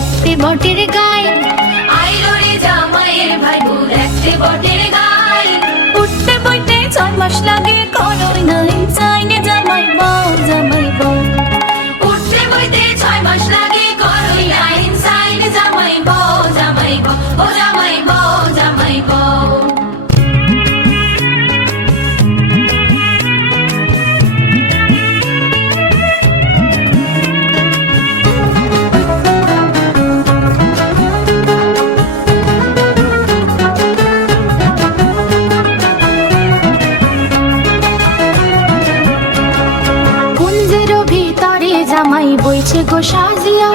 দেখতে বটের গায়ে আইলো রে জামাইয়ের ভাই দেখতে বটের গাই। উঠতে বইতে ছয় মাস লাগে করোই বইছে গো সাজিয়া।